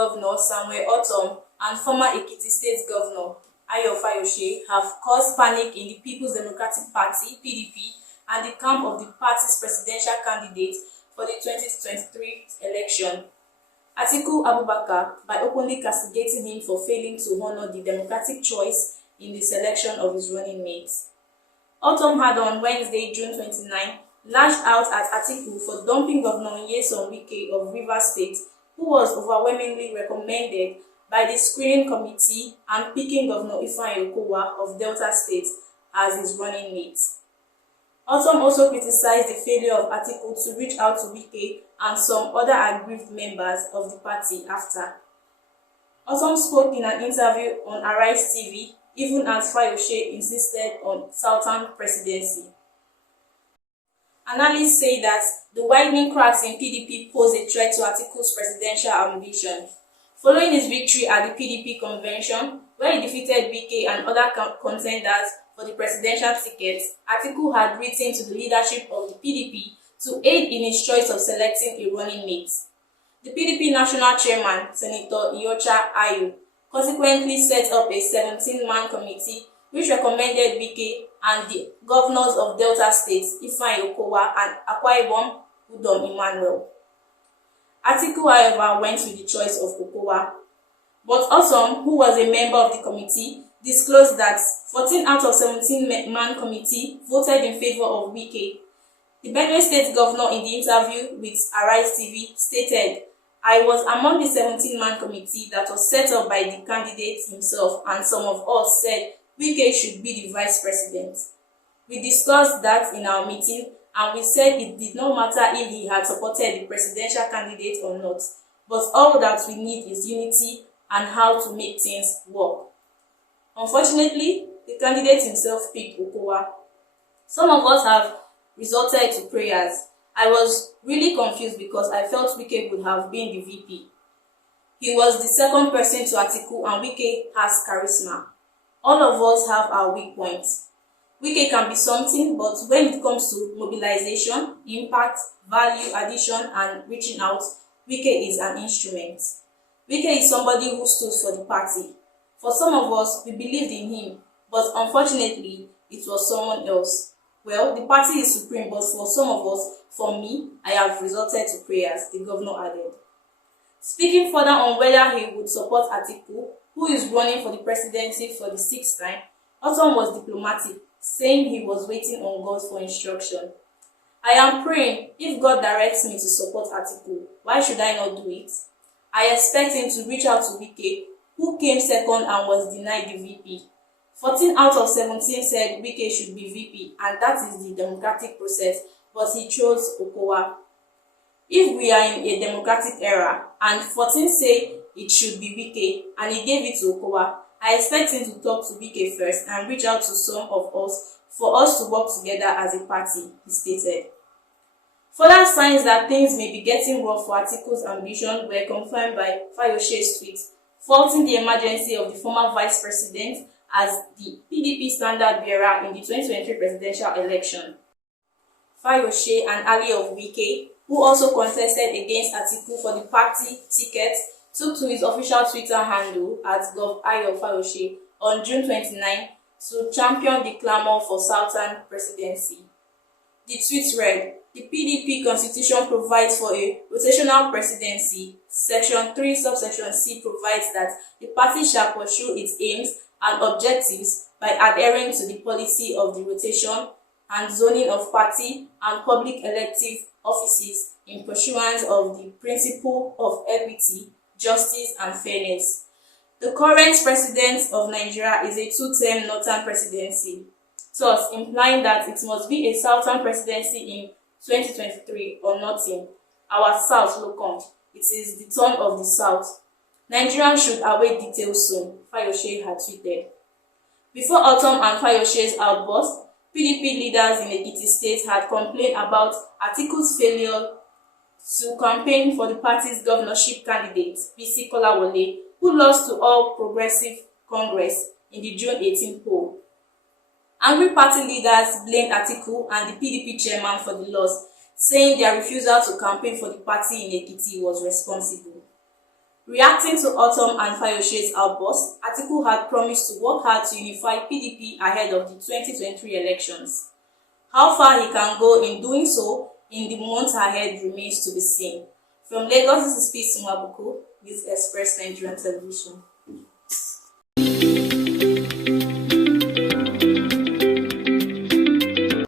Governor Samuel Ortom and former Ekiti State Governor Fayose have caused panic in the People's Democratic Party (PDP) and the camp of the party's presidential candidate for the 2023 election, Atiku Abubakar, by openly castigating him for failing to honor the democratic choice in the selection of his running mate. Ortom had on Wednesday, June 29, lashed out at Atiku for dumping Governor Wike of Rivers State, who was overwhelmingly recommended by the screening committee, and picking Governor of Delta State as his running mate. Ortom also criticized the failure of Atiku to reach out to Wike and some other aggrieved members of the party after. Ortom spoke in an interview on Arise TV, even as Fayose insisted on Southern presidency. Analysts say that the widening cracks in PDP pose a threat to Atiku's presidential ambition. Following his victory at the PDP convention, where he defeated Wike and other contenders for the presidential ticket, Atiku had written to the leadership of the PDP to aid in his choice of selecting a running mate. The PDP national chairman, Senator Iyorchia Ayu, consequently set up a 17-man committee which recommended Wike and the governors of Delta State, Ifeanyi Okowa and Akwa Ibom, Udom Emmanuel. Atiku, however, went with the choice of Okowa. But Ortom, who was a member of the committee, disclosed that 14 out of 17-man committee voted in favor of Wike. The Benue State governor, in the interview with Arise TV, stated, "I was among the 17-man committee that was set up by the candidate himself, and some of us said Wike should be the vice president. We discussed that in our meeting, and we said it did not matter if he had supported the presidential candidate or not, but all that we need is unity and how to make things work." Unfortunately, the candidate himself picked Okowa. Some of us have resorted to prayers. I was really confused because I felt Wike would have been the VP. He was the second person to Atiku, and Wike has charisma. All of us have our weak points. Wike can be something, but when it comes to mobilization, impact, value addition, and reaching out, Wike is an instrument. Wike is somebody who stood for the party. For some of us, we believed in him, but unfortunately, it was someone else. Well, the party is supreme, but for some of us, for me, I have resorted to prayers, the governor added. Speaking further on whether he would support Atiku, who is running for the presidency for the 6th time, Ortom was diplomatic, saying he was waiting on God for instruction. "I am praying, if God directs me to support Atiku, why should I not do it? I expect him to reach out to Wike, who came second and was denied the VP. 14 out of 17 said Wike should be VP, and that is the democratic process, but he chose Okowa. If we are in a democratic era and 14 say it should be Wike and he gave it to Okowa, I expect him to talk to Wike first and reach out to some of us for us to work together as a party," he stated. Further signs that things may be getting rough for Atiku's ambition were confirmed by Fayose's tweet, faulting the emergency of the former vice president as the PDP standard bearer in the 2023 presidential election. Fayose, an ally of Wike, who also contested against Atiku for the party ticket, took to his official Twitter handle at Fayose on June 29 to champion the clamor for Southern presidency. The tweet read, "The PDP constitution provides for a rotational presidency. Section 3 subsection C provides that the party shall pursue its aims and objectives by adhering to the policy of the rotation and zoning of party and public elective offices in pursuance of the principle of equity, justice, and fairness. The current president of Nigeria is a two-term northern presidency, thus implying that it must be a southern presidency in 2023 or nothing. Our South locum. It is the turn of the South. Nigerians should await details soon," Fayose had tweeted. Before Ortom and Fayose's outburst, PDP leaders in Ekiti State had complained about Atiku's failure to campaign for the party's governorship candidate, Bisi Kolawole, who lost to All Progressive Congress in the June 18 poll. Angry party leaders blamed Atiku and the PDP chairman for the loss, saying their refusal to campaign for the party in Ekiti was responsible. Reacting to Ortom and Fayose's outburst, Atiku had promised to work hard to unify PDP ahead of the 2023 elections. How far he can go in doing so in the months ahead remains to be seen. From Lagos, this is Peace Mwabuko with Express Nigerian Television.